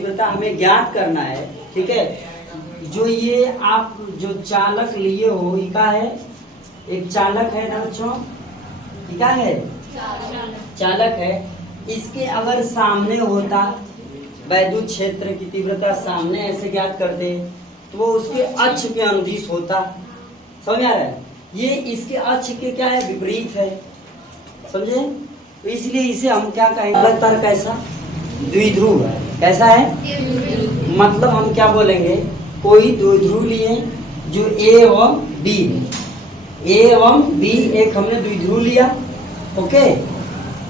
तीव्रता हमें ज्ञात करना है। ठीक है, जो ये आप जो चालक लिए हो, ये क्या है? एक चालक है ना बच्चों, ये क्या है? चालक है। इसके अगर सामने होता वैद्युत क्षेत्र की तीव्रता सामने ऐसे ज्ञात करते तो वो उसके अक्ष के अनुदिश होता। समझ आ रहा है? ये इसके अक्ष के क्या है? विपरीत है। समझे? तो इसलिए इसे हम क्या कहेंगे? लगातार कैसा? द्विध्रुव है। कैसा है? मतलब हम क्या बोलेंगे? कोई द्विध्रुव लिए जो ए एवं बी, ए एवं बी एक हमने द्विध्रुव लिया। ओके,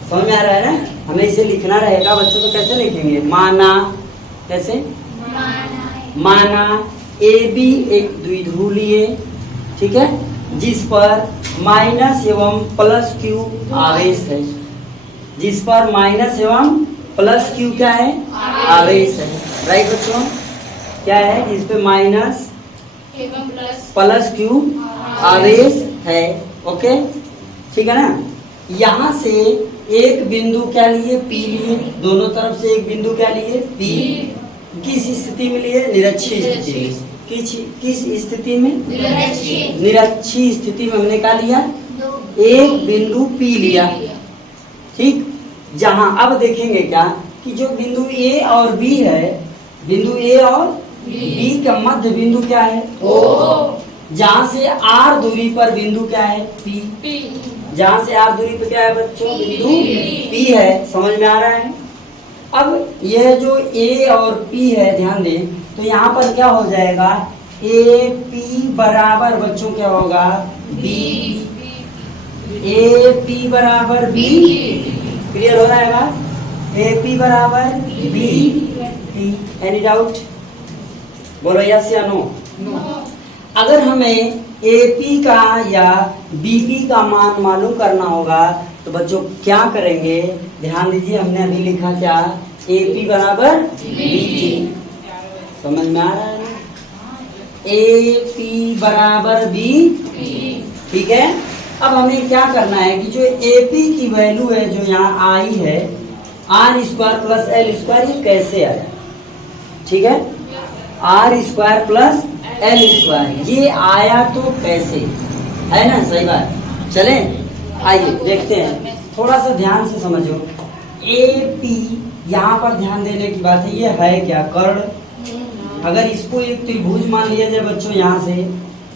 समझ में आ रहा है ना? हमें इसे लिखना रहेगा बच्चों। तो कैसे लिखेंगे? माना, कैसे? माना ए बी एक द्विध्रुव लिए, ठीक है, जिस पर माइनस एवं प्लस क्यू आवेश है। जिस पर माइनस एवं प्लस क्यू क्या है? आवेश है। राइट बच्चों, क्या है? जिस पे माइनस प्लस क्यू आवेश है। ओके, ठीक है ना? यहाँ से एक बिंदु क्या लिए? पी लिए। दोनों तरफ से एक बिंदु क्या लिए? पी। किस स्थिति में लिए? निरक्षीय स्थिति में। किस स्थिति में? निरक्षीय स्थिति में हमने क्या लिया? एक बिंदु पी लिया। ठीक, जहां अब देखेंगे क्या कि जो बिंदु ए और बी है, बिंदु ए और बी का मध्य बिंदु क्या है? ओ। जहां से आर दूरी पर बिंदु क्या है? पी। जहां से आर दूरी पर क्या है बच्चों? बिंदु पी है। समझ में आ रहा है? अब यह जो ए और पी है, ध्यान दें तो यहाँ पर क्या हो जाएगा? ए पी बराबर बच्चों क्या होगा? बी। ए पी बराबर बी। क्लियर हो रहा है बात? ए पी बराबर बी। Any doubt? बोलो यस या नो? अगर हमें एपी का या बीपी का मान मालूम करना होगा तो बच्चों क्या करेंगे? ध्यान दीजिए, हमने अभी लिखा क्या? एपी बराबर बीपी। समझ में आ रहा है ना? एपी बराबर बी। ठीक है, अब हमें क्या करना है कि जो एपी की वैल्यू है जो यहाँ आई है, R square plus L square, ये कैसे आया? ठीक है, R square plus L square ये आया तो कैसे? है ना? सही बात। चले आइए देखते हैं, थोड़ा सा ध्यान से समझो। ए पी यहाँ पर ध्यान देने की बात है, ये है क्या? कर्ण। अगर इसको एक त्रिभुज मान लिया जाए बच्चों यहाँ से,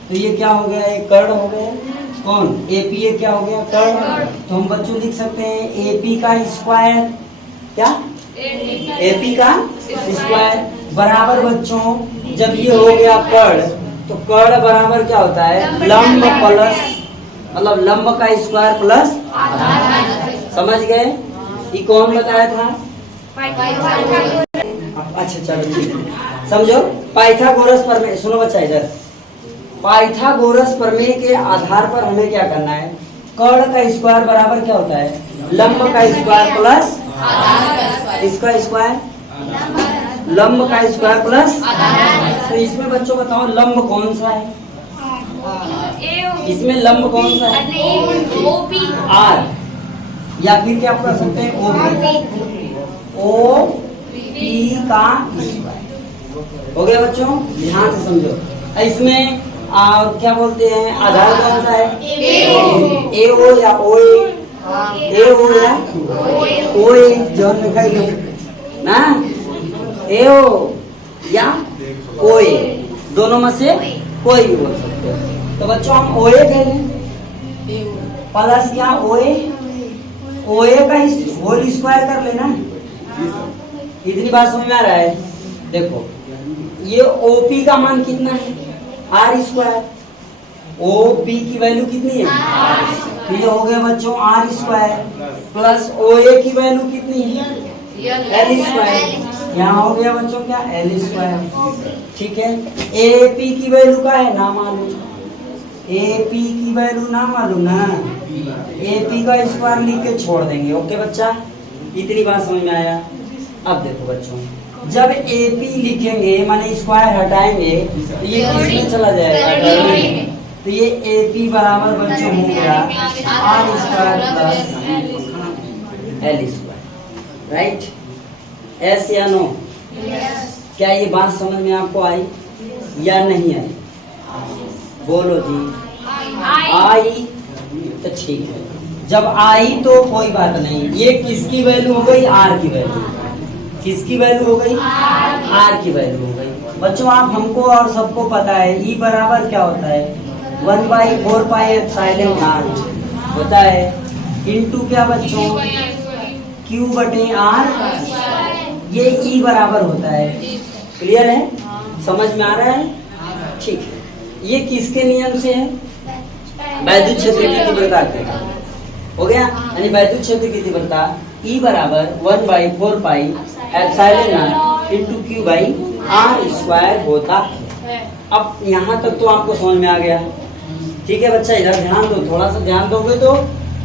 तो ये क्या हो गया? एक कर्ण हो गया। कौन? A P. ये क्या हो गया? कर्ण। तो हम बच्चों लिख सकते हैं ए पी का स्क्वायर, क्या? ए पी का स्क्वायर बराबर बच्चों, जब ये हो गया कर्ण, तो कर्ण बराबर क्या होता है? लंब प्लस, मतलब लंब का स्क्वायर प्लस। समझ गए? ये कौन बताया था? अच्छा चलो ठीक है, समझो। पाइथागोरस प्रमेय, सुनो बच्चा इधर। पाइथागोरस प्रमेय के आधार पर हमें क्या करना है? कर्ण का स्क्वायर बराबर क्या होता है? लंब का स्क्वायर प्लस इसका स्क्वायर, लंब का स्क्वायर प्लस। तो इसमें बच्चों बताओ लंब कौन सा है? इसमें लंब कौन सा है? आर, या फिर क्या कर सकते हैं? ओ पी का स्क्वायर। हो गया बच्चों? ध्यान से समझो। इसमें क्या बोलते हैं? आधार कौन सा है? ए ओ या ओ ए ओ या ओ ए, जॉन में खाई लो ना, ए ओ या ओ ए, दोनों में से कोई भी बोल सकते हो। तो बच्चों हम ओ ए कह लें प्लस क्या? ओ ए का होल स्क्वायर कर लेना। इतनी बात समझ में आ रहा है? देखो ये ओपी का मान कितना है? R square. ओपी की वैल्यू कितनी है? ये हो गया बच्चों R square plus O A की वैल्यू कितनी है? L square. यहाँ हो गया बच्चों क्या? L square. ठीक है, ए पी की वैल्यू का है ना मालूम? ए पी की वैल्यू ना मालूम ना, ए पी का स्क्वायर लिख के छोड़ देंगे। ओके बच्चा, इतनी बात समझ में आया? अब देखो बच्चों, जब ए पी लिखेंगे माने स्क्वायर हटाएंगे तो ये किसमें चला जाएगा? तो ये ए पी बराबर बच्चों हो गया R square plus L square. Right? Yes या नो? क्या ये बात समझ में आपको आई या नहीं आई? बोलो जी। आई तो ठीक है। जब आई तो कोई बात नहीं, ये किसकी वैल्यू हो गई? आर की वैल्यू। किसकी वैल्यू हो गई? आर की वैल्यू हो गई। बच्चों आप हमको और सबको पता है ई बराबर क्या होता है? 1/4πε0 होता है इंटू क्या बच्चों? क्यू बटे आर। ये ई बराबर होता है। क्लियर है? समझ में आ रहा है? ठीक है। ये किसके नियम से है? वैद्युत क्षेत्र की तीव्रता के। हो गया? यानी वैद्युत क्षेत्र की तीव्रता E बराबर 1/4πε0 into Q by R square होता है। अब यहाँ तक तो आपको समझ में आ गया। ठीक है बच्चा, इधर ध्यान दो, थोड़ा सा ध्यान दोगे तो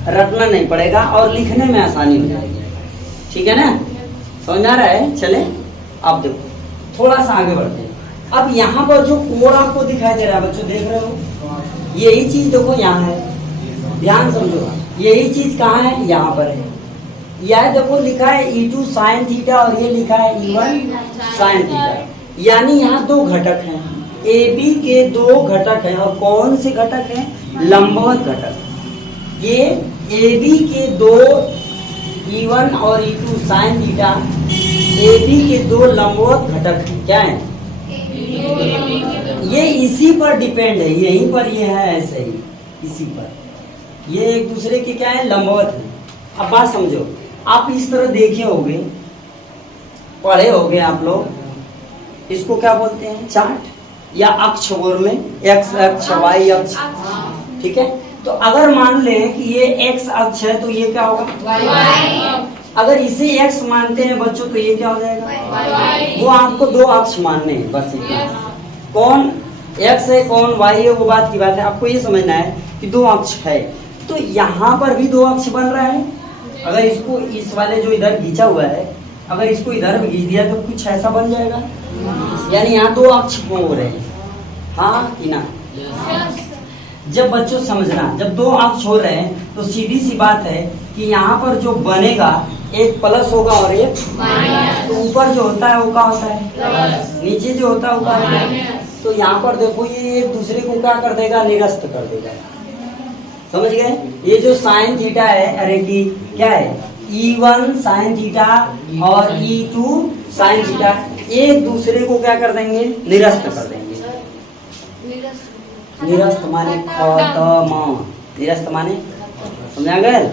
रटना नहीं पड़ेगा और लिखने में आसानी हो जाएगी। ठीक है ना? समझ आ रहा है? चले अब देखो थोड़ा सा आगे बढ़ते हैं। अब यहाँ पर जो कोड आपको दिखाई दे रहा है बच्चों, देख रहे हो? यही चीज देखो यहाँ है, ध्यान समझो। यही चीज कहाँ है? यहाँ पर है। यह देखो लिखा है E2 साइन थीटा और ये लिखा है E1 साइन थीटा। यानी यहाँ दो घटक हैं, AB के दो घटक हैं। और कौन से घटक हैं? लंबवत घटक। ये AB के दो E1 और E2 साइन थीटा AB के दो लंबवत घटक क्या है? ये इसी पर डिपेंड है, यहीं पर ये है ऐसे ही, इसी पर ये एक दूसरे के क्या है? लंबवत है। अब बात समझो, आप इस तरह देखे होंगे, पढ़े होंगे आप लोग, इसको क्या बोलते हैं? चार्ट या अक्ष बोल में, एक्स अक्ष वाई अक्ष। ठीक है, तो अगर मान लें कि ये एक्स अक्ष है तो ये क्या होगा? अगर इसे एक्स मानते हैं बच्चों तो ये क्या हो जाएगा? वो आपको दो अक्ष मानने हैं बस। कौन एक्स है कौन वाई है वो बात की बात है, आपको ये समझना है कि दो अक्ष है। तो यहाँ पर भी दो अक्ष बन रहा है। अगर इसको इस वाले जो इधर खींचा हुआ है, अगर इसको इधर भी खींच दिया तो कुछ ऐसा बन जाएगा। यानी यहाँ दो अक्ष हो रहे हैं, हाँ कि ना? जब बच्चों समझना, जब दो अक्ष हो रहे हैं तो सीधी सी बात है कि यहाँ पर जो बनेगा एक प्लस होगा और एक माइनस। तो ऊपर जो होता है वो क्या होता है? नीचे जो होता है वो क्या होता है? तो यहाँ पर देखो ये एक दूसरे को क्या कर देगा? निरस्त कर देगा। समझ गए? ये जो साइन थीटा है, अरे की क्या है? E1 साइन थीटा और E2 साइन थीटा एक दूसरे को क्या कर देंगे? निरस्त कर देंगे। निरस्त माने खत्म। निरस्त माने समझा गए?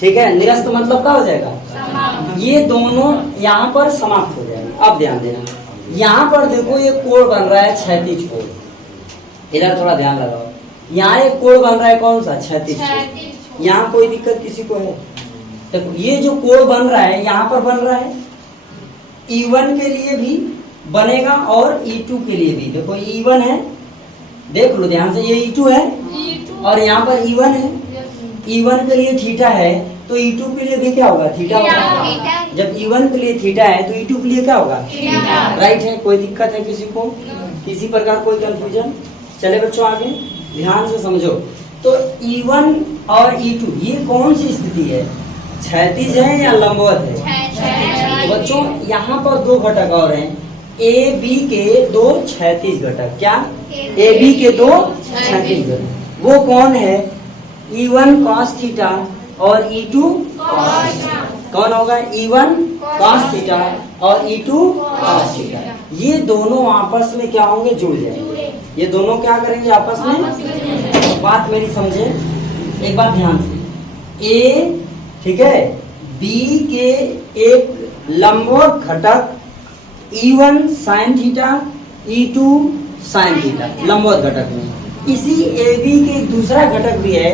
ठीक है, निरस्त मतलब क्या हो जाएगा? ये दोनों यहाँ पर समाप्त हो जाएंगे। अब ध्यान देना, यहाँ पर देखो ये कोण बन रहा है क्षैतिज कोण। इधर थोड़ा ध्यान लगाओ, यहाँ एक कोण बन रहा है, कौन सा? क्षैतिज कोण। यहाँ कोई दिक्कत किसी को है? देखो ये जो कोण बन रहा है यहाँ पर बन रहा है, E1 के लिए भी बनेगा और E2 के लिए भी। देखो E1 है, देख लो ध्यान से, ये E2 है और यहाँ पर E1 है। E1 के लिए थीटा है तो E2 के लिए भी क्या होगा? थीटा होगा। जब E1 के लिए थीटा है तो E2 के लिए क्या होगा? राइट है? कोई दिक्कत है किसी को? किसी प्रकार कोई कंफ्यूजन? चले बच्चों आगे ध्यान से समझो। तो E1 और E2 ये कौन सी स्थिति है? क्षैतिज है या लंबवत है? तो बच्चों यहाँ पर दो घटक और हैं, ए बी के दो क्षैतिज घटक। क्या? ए बी के दो क्षैतिज घटक। वो कौन है? E1 cos थीटा और E2 कौन होगा? E1 cos थीटा और E2 cos थीटा। ये दोनों आपस में क्या होंगे? जुड़ जाएंगे। ये दोनों क्या करेंगे आपस में? बात मेरी समझे, एक बात ध्यान से। ए ठीक है, बी के एक लंबवत घटक E1 sine theta E2 sine theta लंबवत घटक में, इसी AB के दूसरा घटक भी है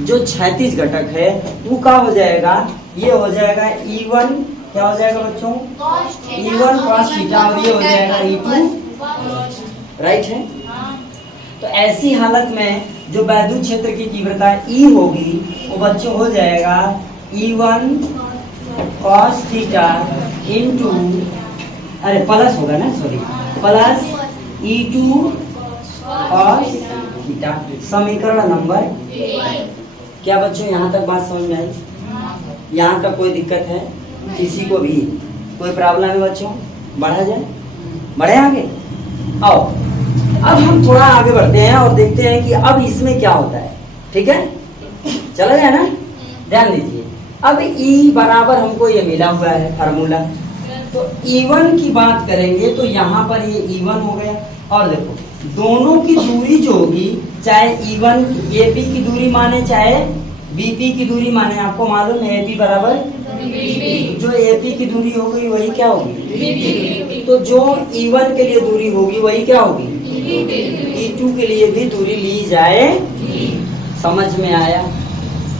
जो क्षैतिज घटक है, वो क्या हो जाएगा? ये हो जाएगा E1 क्या हो जाएगा बच्चों? E1 cos थीटा और ये हो जाएगा E2। राइट है? तो ऐसी हालत में जो वैद्युत क्षेत्र की तीव्रता E होगी वो बच्चों हो जाएगा E1 cos थीटा इंटू, अरे प्लस होगा ना, sorry, plus E2 cos theta. समीकरण नंबर। क्या बच्चों यहाँ तक बात समझ में आई? यहाँ तक कोई दिक्कत है किसी को भी? कोई प्रॉब्लम है बच्चों? बढ़ा जाए, बढ़े आगे। आओ अब हम थोड़ा आगे बढ़ते हैं और देखते हैं कि अब इसमें क्या होता है। ठीक है, चला गया ना, ध्यान दीजिए। अब E बराबर हमको ये मिला हुआ है फार्मूला, तो E1 की बात करेंगे तो यहाँ पर ये E1 हो गया। और देखो दोनों की दूरी जो होगी, चाहे E1 AP की दूरी माने चाहे BP की दूरी माने, आपको मालूम है AP बराबर BP। जो AP की दूरी होगी वही क्या होगी, तो जो E1 के लिए दूरी होगी वही क्या होगी, E2 के लिए भी दूरी ली जाए। समझ में आया,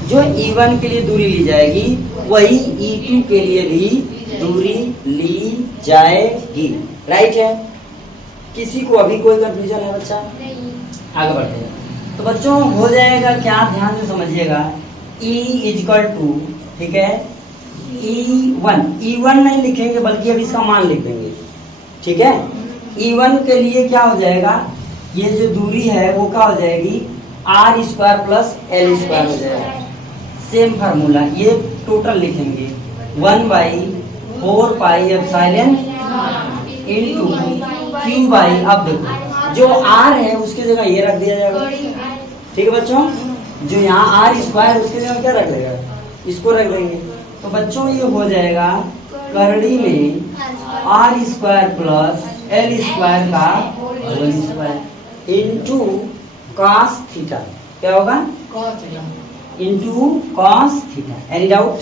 जो E1 के लिए दूरी ली जाएगी वही E2 के लिए भी दूरी ली जाएगी। राइट है, किसी को अभी कोई कंफ्यूजन है बच्चा? आगे बढ़ते हैं तो बच्चों हो जाएगा क्या, ध्यान से समझिएगा। E इजकल टू, ठीक है, E1 नहीं लिखेंगे बल्कि अब इसका मान लिख देंगे। ठीक है, E1 के लिए क्या हो जाएगा, ये जो दूरी है वो क्या हो जाएगी R square plus L square हो जाएगा। सेम फार्मूला, ये टोटल लिखेंगे 1/4 pi epsilon into Q by, अब देखो जो R है उसकी जगह ये रख दिया जाएगा। ठीक है बच्चों, जो यहाँ R स्क्वायर उसकी जगह क्या रख देगा, इसको रख देंगे। तो बच्चों ये हो जाएगा करड़ी में R square plus L square का whole square into cos theta. क्या होगा, into cos theta. Any doubt,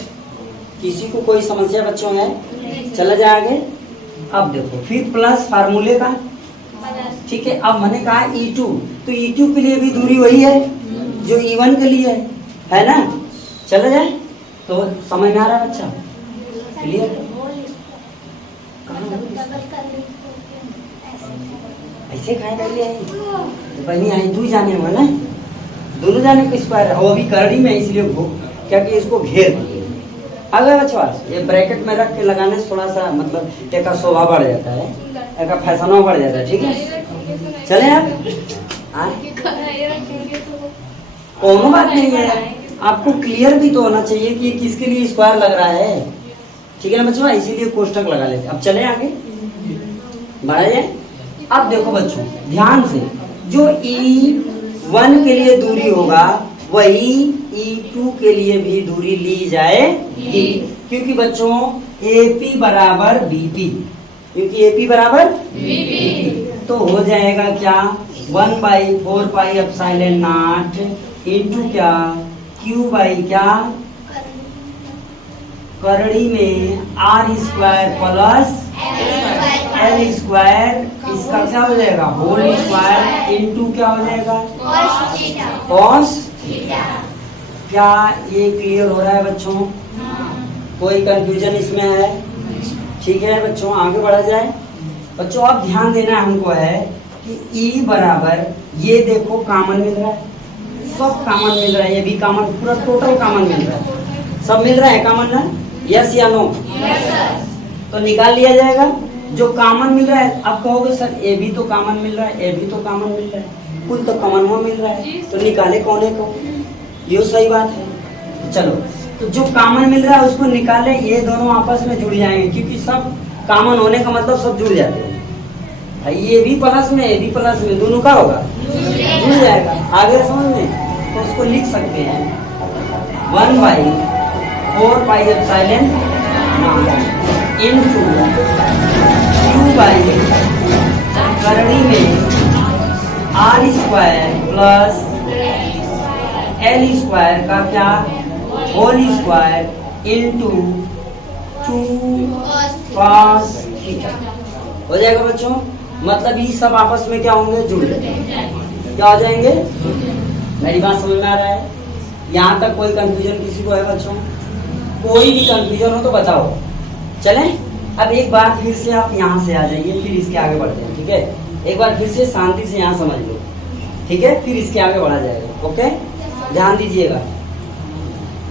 किसी को कोई समस्या बच्चों है? चला जाए आगे। अब देखो फिर प्लस फार्मूले का, ठीक है। अब मैंने कहा E2, तो E2 के लिए भी दूरी वही है जो E1 के लिए है ना। चला जाए तो समझ में आ रहा है बच्चा, क्लियर? ऐसे खाए कर लिया बहनी आई, दू जाने हुआ ना, दोनों जाने को स्क्वायर है, वो अभी करड़ी में इसलिए क्या कि इसको घेर दिए। अगर बच्चा ये ब्रैकेट में रख के लगाने से थोड़ा सा मतलब एक का शोभा बढ़ जाता है, एक का फैशनों बढ़ जाता है। ठीक है, चले आप कोनो बात नहीं है, आपको क्लियर भी तो होना चाहिए कि किसके लिए स्क्वायर लग रहा है। ठीक है ना बच्चों, इसीलिए कोष्टक लगा लेते। अब चले आगे बढ़ा जाए। अब देखो बच्चों ध्यान से, जो E1 के लिए दूरी होगा वही E2 के लिए भी दूरी ली जाएगी, क्योंकि बच्चों AP बराबर BP, क्योंकि AP बराबर BP। तो हो जाएगा क्या 1/4 पाई एप्सिलॉन नॉट इनटू क्या Q बाई क्या करड़ी में R square plus L square, इसका क्या हो जाएगा होल स्क्वायर इनटू क्या हो जाएगा कॉस। क्या ये क्लियर हो रहा है बच्चों? कोई कंफ्यूजन इसमें है? ठीक है बच्चों, आगे बढ़ा जाए। बच्चों अब ध्यान देना हमको है कि E बराबर, ये देखो कॉमन मिल रहा है, सब कॉमन मिल रहा है, ये भी कॉमन, पूरा टोटल कॉमन मिल रहा है, सब मिल रहा है कॉमन ना, यस या नो? तो निकाल लिया जाएगा जो कॉमन मिल रहा है। आप कहोगे सर ए भी तो कॉमन मिल रहा है, ए भी तो कॉमन मिल रहा है, कुल तो कॉमन वो मिल रहा है, तो निकाले कौन को, ये सही बात है। चलो तो जो कॉमन मिल रहा है उसको निकाले, ये दोनों आपस में जुड़ जाएंगे, क्योंकि सब कॉमन होने का मतलब सब जुड़ जाते हैं। ये भी प्लस में, ए भी प्लस में, दोनों का होगा जुड़ जाएगा। आगे समझ में, तो उसको लिख सकते हैं 1/4 pi epsilon not into Q by करड़ी में R square plus L square का क्या whole square into 2 cos theta. हो जाएगा बच्चों, मतलब ये सब आपस में क्या होंगे, जुड़ क्या हो जाएंगे। मेरी बात समझ में आ रहा है? यहाँ तक कोई कंफ्यूजन किसी को है बच्चों? कोई भी कंफ्यूजन हो तो बताओ। चलें, अब एक बार फिर से आप यहाँ से आ जाइए, फिर इसके आगे बढ़ते हैं। ठीक है, एक बार फिर से शांति से यहाँ समझ लो, ठीक है, फिर इसके आगे बढ़ा जाएगा। ओके, ध्यान दीजिएगा।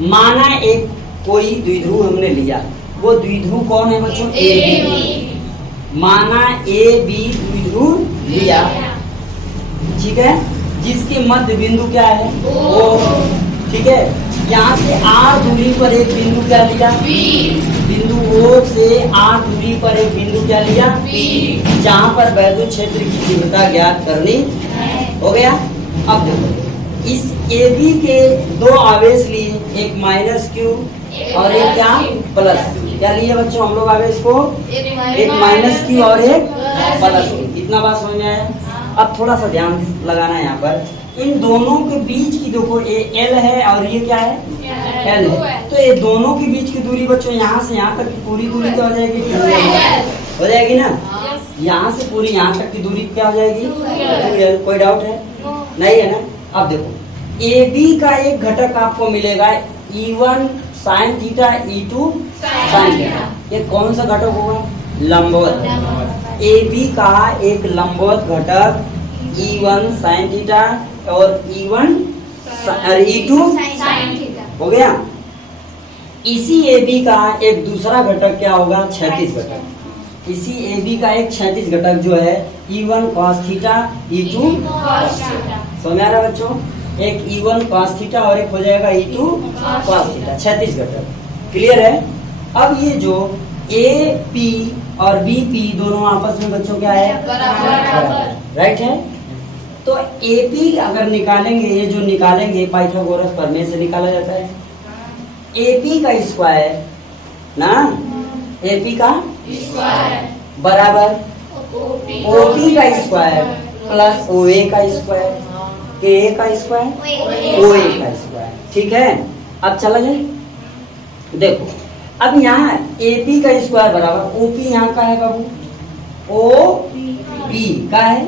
माना एक कोई द्विध्रुव हमने लिया, वो द्विध्रुव कौन है बच्चों? AB। माना AB द्विध्रुव लिया, ठीक है, जिसकी मध्य बिंदु क्या है O। ठीक है, यहाँ से r दूरी पर एक बिंदु क्या लिया, बिंदु O से r दूरी पर एक बिंदु क्या लिया, जहाँ पर वैद्युत क्षेत्र की तीव्रता ज्ञात करनी हो गया। अब देखो इस AB के दो आवेश लिए, एक माइनस Q और एक क्या प्लस, क्या लिए बच्चों हम लोग आवेश को, एक माइनस Q और एक प्लस Q। इतना बात समझ में आया। अब थोड़ा सा ध्यान लगाना है यहाँ पर, इन दोनों के बीच की देखो ये L है और ये क्या है, L है। तो ये दोनों के बीच की दूरी बच्चों यहाँ से यहाँ तक की पूरी दूरी क्या हो जाएगी, हो जाएगी ना। यहाँ से पूरी यहाँ तक की दूरी क्या हो जाएगी, कोई डाउट है नहीं है ना। अब देखो AB का एक घटक आपको मिलेगा E1 sine theta, E2 sine theta. ये कौन सा घटक होगा, लंबवत। AB का एक लंबवत घटक E1 साइन थीटा और E2 हो गया। इसी AB का एक दूसरा घटक क्या होगा, क्षैतिज घटक। इसी AB का एक क्षैतिज घटक जो है E1 cos थीटा, E2 समझ आ रहा है बच्चों, एक E1 cos थीटा और एक हो जाएगा E2 cos थीटा, क्षैतिज घटक। क्लियर है। अब ये जो AP और BP दोनों आपस में बच्चों क्या है, राइट है। तो AP अगर निकालेंगे, ये जो निकालेंगे पाइथागोरस प्रमेय से निकाला जाता है। AP का स्क्वायर ना, AP का स्क्वायर बराबर OP का स्क्वायर प्लस OA का स्क्वायर, KA का स्क्वायर, OA का स्क्वायर। ठीक है। अब चला जाए, देखो अब यहाँ AP का स्क्वायर बराबर OP यहाँ का है बाबू, OP का है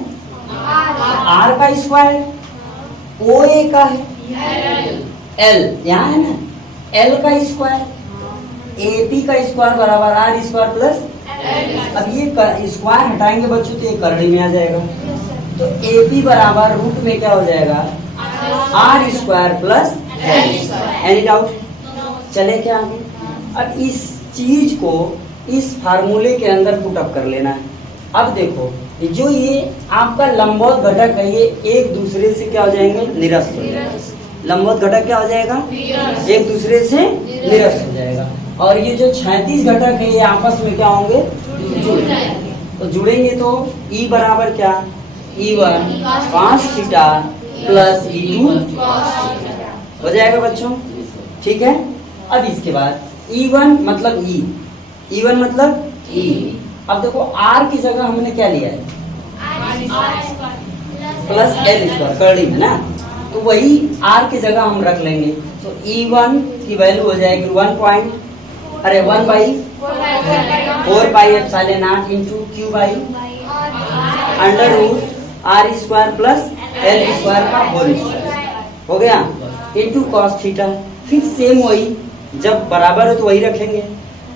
R का स्क्वायर, OA का है L यहाँ है ना, L का स्क्वायर, AP का स्क्वायर बराबर R स्क्वायर प्लस। अब ये स्क्वायर हटाएंगे बच्चों तो ये करड़ी में आ जाएगा। तो AP बराबर रूट में क्या हो जाएगा, R square plus any doubt, चले क्या आगे। अब इस चीज को इस फार्मूले के अंदर पुट अप कर लेना है। अब देखो जो ये आपका लंबवत घटक है ये एक दूसरे से क्या हो जाएंगे, निरस्त हो जाएगा। लंबवत घटक क्या हो जाएगा, एक दूसरे से निरस्त हो जाएगा। और ये जो क्षैतिज घटक है ये आपस में क्या होंगे, जुड़ जाएंगे। तो जुड़ेंगे तो E बराबर क्या, E1 cos theta plus E2 हो जाएगा बच्चों। ठीक है। अब इसके बाद E1 मतलब E, E1 मतलब E। अब देखो R की जगह हमने क्या लिया है, प्लस L स्क्वायर, करड़ी है ना, तो वही R की जगह हम रख लेंगे। तो E1 की वैल्यू हो जाएगी 1/4 pi epsilon not into Q by under root R square plus L square का होल स्क्वायर हो गया, इनटू cos थीटा। फिर सेम वही, जब बराबर हो तो वही रखेंगे,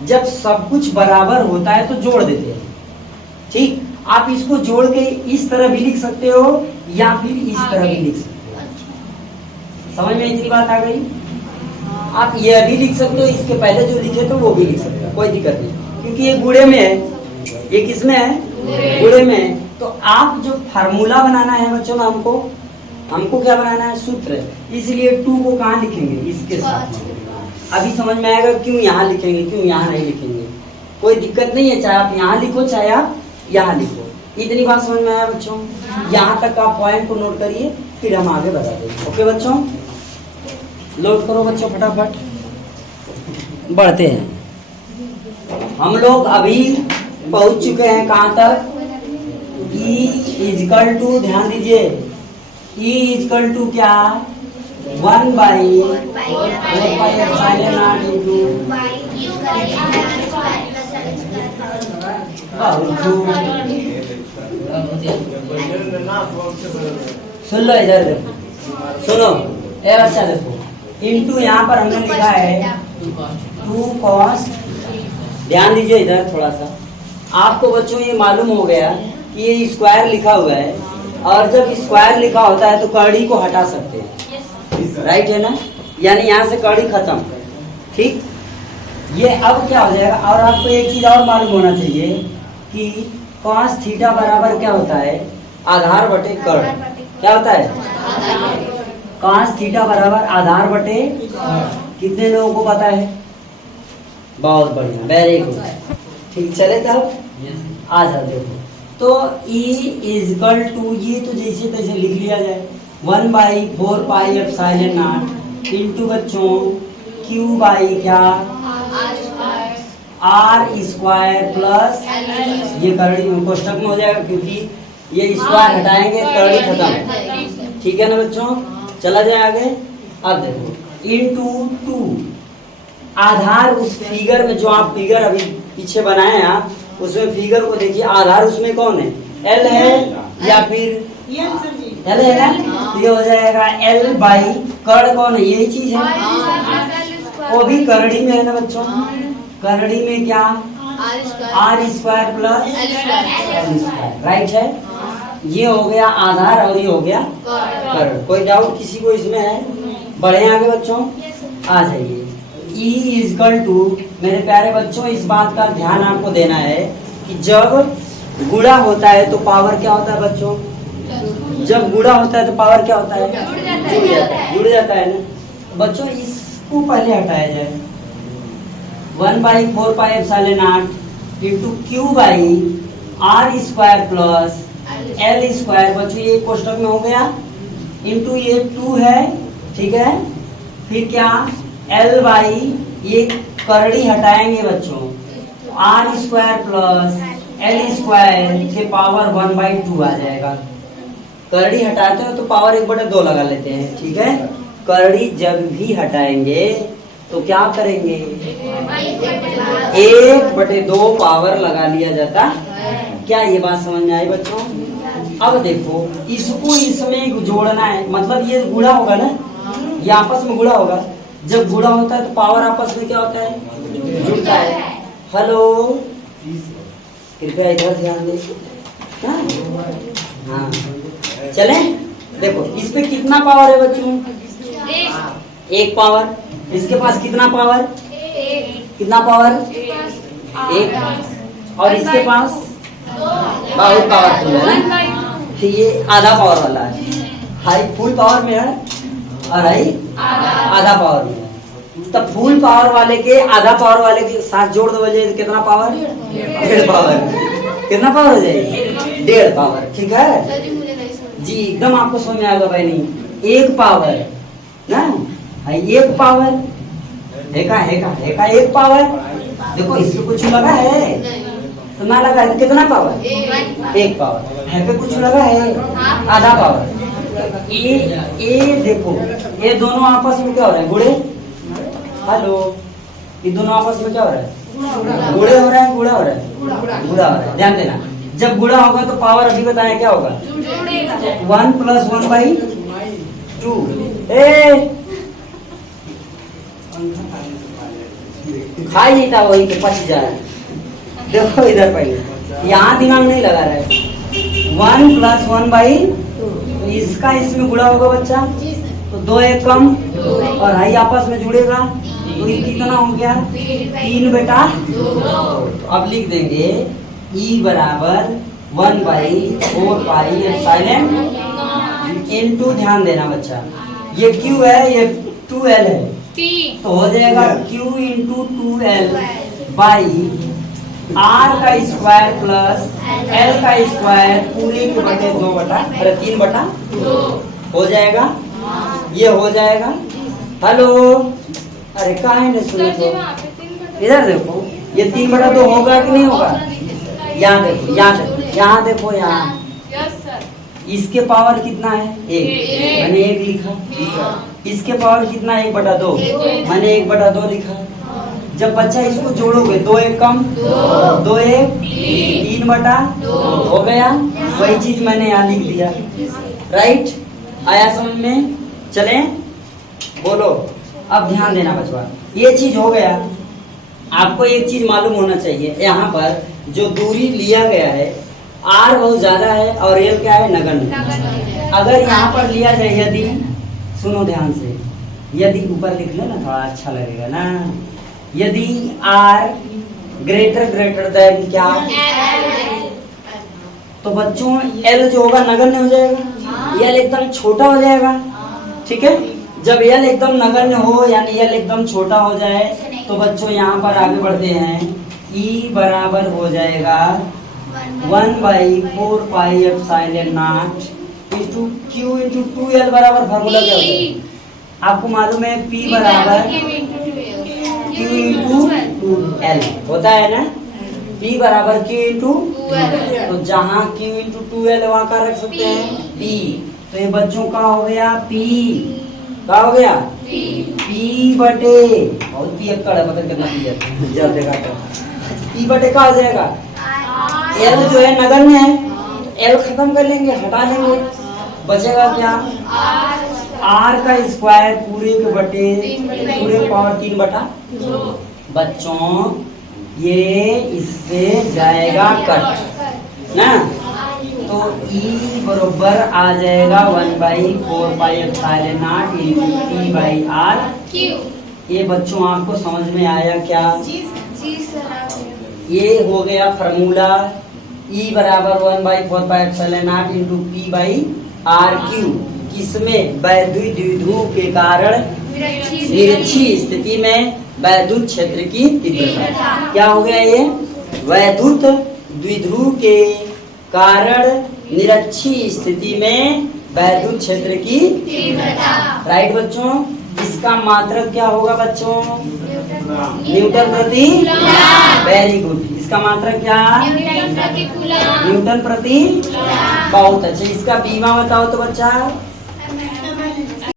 जब सब कुछ बराबर होता है तो जोड़ देते हैं। ठीक, आप इसको जोड़ के इस तरह भी लिख सकते हो या फिर इस तरह भी लिख सकते हो। समझ में इतनी बात आ गई। आप यह भी लिख सकते हो, इसके पहले जो लिखे तो वो भी लिख सकते हो, कोई दिक्कत नहीं, क्योंकि ये गुणे में है। ये किसमें है, गुणे में है। तो आप जो फार्मूला बनाना है बच्चों ना, हमको क्या बनाना है, सूत्र। इसलिए 2 को कहाँ लिखेंगे, इसके साथ। अभी समझ में आएगा क्यों यहाँ लिखेंगे, क्यों यहाँ नहीं लिखेंगे। कोई दिक्कत नहीं है, चाहे आप यहाँ लिखो चाहे आप यहाँ लिखो। इतनी बात समझ में आया बच्चों। यहाँ तक आप पॉइंट को नोट करिए, फिर हम आगे बता देंगे। ओके बच्चों, लोड करो बच्चों फटाफट, बढ़ते हैं। हम लोग अभी पहुंच चुके हैं कहाँ तक, E इजकल टू, ध्यान दीजिए, E इजकल टू क्या, 1/4 पाई एप्सिलॉन नॉट इनटू सुन लो, इधर देखो, सुनो ये अच्छा देखो, इनटू यहाँ पर हमने लिखा है 2 cos। ध्यान दीजिए इधर थोड़ा सा, आपको बच्चों ये मालूम हो गया कि ये स्क्वायर लिखा हुआ है, और जब स्क्वायर लिखा होता है तो कड़ी को हटा सकते हैं, राइट है ना, यानी यहाँ से कड़ी खत्म। ठीक, ये अब क्या हो जाएगा। और आपको एक चीज और मालूम होना चाहिए कि cos थीटा बराबर क्या होता है, आधार बटे कर्ण। क्या होता है, cos थीटा बराबर आधार बटे कितने लोगों को पता है? बहुत बढ़िया, वेरी गुड। ठीक, चले तब आ जाओ। देखो तो E इजकल टू, ये तो जैसे तैसे लिख लिया जाए, 1/4πε0 इंटू बच्चों Q बाई क्या R स्क्वायर प्लस, ये करड़ी में कोष्टक में हो जाएगा क्योंकि ये स्क्वायर हटाएंगे करड़ी खत्म। ठीक है ना बच्चों, चला जाए आगे। अब देखो इंटू 2 आधार, उस फिगर में जो आप फिगर अभी पीछे बनाए हैं आप, उसमें फिगर को देखिए, आधार उसमें कौन है? L है या फिर L है ना, ये हो जाएगा L बाई कर्ण कौन है? यही चीज है, वो भी करड़ी में है ना बच्चों, करड़ी में क्या R square plus L square, right है। ये हो गया आधार और ये हो गया कर्ण। कोई डाउट किसी को इसमें है? बढ़े आगे बच्चों, आ जाइए। E इजकल टू, मेरे प्यारे बच्चों इस बात का ध्यान आपको देना है कि जब गुणा होता है तो पावर क्या होता है बच्चों? जब गुणा होता है तो पावर क्या होता है? जुड़ जाता है ना बच्चों। इसको पहले हटाया जाए, 1/4πε0 into Q by R square plus L square. बच्चों ये कोष्टक में हो गया, इंटू ये 2 है, ठीक है। फिर क्या L बाई, ये करड़ी हटाएंगे बच्चों, R square plus L square के पावर 1/2 आ जाएगा। करड़ी हटाते हो तो पावर 1/2 लगा लेते हैं, ठीक है। करड़ी जब भी हटाएंगे तो क्या करेंगे? 1/2 पावर लगा लिया जाता। क्या ये बात समझ में आई बच्चों? अब देखो इसको इसमें जोड़ना है, मतलब ये गुणा होगा ना, ये आपस में गुणा होगा। जब गुणा होता है तो पावर आपस में क्या होता है? जुड़ता है। हेलो, कृपया इधर ध्यान दें। हाँ चले, देखो इस पे कितना पावर है बच्चों? 1 पावर। इसके पास कितना पावर? कितना पावर? 1। और इसके पास बहुत पावरफुल है, ठीक, ये आधा पावर वाला है। हाई फुल पावर में है और हाई आधा पावर में है। तब फुल पावर वाले के आधा पावर वाले के साथ जोड़ दो, बजे कितना पावर? 1.5 पावर। कितना पावर हो जाएगी? 1.5 पावर, ठीक है जी, एकदम आपको समझ में आएगा भाई। नहीं 1 पावर ना, 1 पावर है 1 पावर। देखो इसको कुछ लगा है तो ना लगा है, कितना पावर? 1 पावर है पे कुछ लगा है, आधा पावर। ये देखो ये दोनों आपस में क्या हो रहा है? गुणे। हेलो, ये दोनों आपस में क्या हो रहा है? गुणे हो रहा है, गुणा हो रहा है, गुणा हो रहा है। ध्यान देना, जब गुणा होगा तो पावर अभी बताया क्या होगा? 1 + 1/2। खाई नहीं था वही के 25,000। देखो इधर पहले, यहाँ दिमाग नहीं लगा रहा है। 1 + 1/2, इसका इसमें गुणा होगा बच्चा तो 2 1 कम और हाई आपस में जुड़ेगा तो ये कितना हो गया? 3/2। अब लिख देंगे E बराबर 1/4πε इंटू, ध्यान देना बच्चा, ये Q है, ये 2L है, तो हो जाएगा Q into 2L by R का स्क्वायर प्लस L का स्क्वायर पूरे के बटे 2/3/2 हो जाएगा। ये हो जाएगा। हेलो, अरे कहाँ है ना सुनो तो, इधर देखो ये 3/2 होगा कि नहीं होगा? यहाँ देखो, यहाँ देखो, यहाँ इसके पावर कितना है? 1, मैंने 1 लिखा। इसके पावर कितना है? 1/2, मैंने 1/2 लिखा। जब बच्चा इसको जोड़ोगे 2 1 कम 2 1 3/2 हो गया। वही चीज मैंने यहाँ लिख दिया, राइट। आया समझ में? चले बोलो। अब ध्यान देना बचवा, ये चीज हो गया। आपको एक चीज मालूम होना चाहिए, यहाँ पर जो दूरी लिया गया है R बहुत ज्यादा है और L क्या है? नगण्य। अगर यहाँ पर लिया जाए, यदि सुनो ध्यान से, यदि ऊपर लिख लो ना थोड़ा अच्छा लगेगा ना, यदि R ग्रेटर देन क्या, तो बच्चों L जो होगा नगण्य हो जाएगा, L एकदम छोटा हो जाएगा। ठीक है। जब यल एकदम नगण्य हो यानी यल एकदम छोटा हो जाए तो बच्चों यहाँ पर आगे बढ़ते हैं। E बराबर हो जाएगा 1/4πε0 इंटू Q इंटू 2L बराबर फार्मूला क्या होता है आपको मालूम है। P बराबर Q इंटू 2L होता है ना। P बराबर Q इंटू तो जहाँ Q इंटू 2L वहाँ का रख सकते हैं P। तो ये बच्चों का हो गया P का हो गया P बटे और P अक्कड़ है पता कितना P है जब देखा तो P बटे का हो जाएगा L जो है नगण्य है L खत्म कर लेंगे हटा लेंगे बचेगा क्या R का स्क्वायर पूरे के बटे पूरे पावर 3 बटा बच्चों ये इससे जाएगा कट ना। तो E बरोबर आ जाएगा 1/4πε0 इंटू P/R। ये बच्चों आपको समझ में आया क्या। ये हो गया फॉर्मूला E बराबर 1/4πε0 इंटू P/R क्यू। किसमें वैद्युत द्विध्रुव के कारण निरक्षीय स्थिति में वैद्युत क्षेत्र की तीव्रता क्या हो गया। ये वैद्युत द्विध्रुव के कारण निरक्षीय स्थिति में वैद्युत क्षेत्र की तीव्रता। राइट बच्चों। इसका मात्रक क्या होगा बच्चों न्यूटन प्रति वेरी गुड। इसका मात्रक क्या न्यूटन प्रति बहुत अच्छे। इसका बीमा बताओ तो बच्चा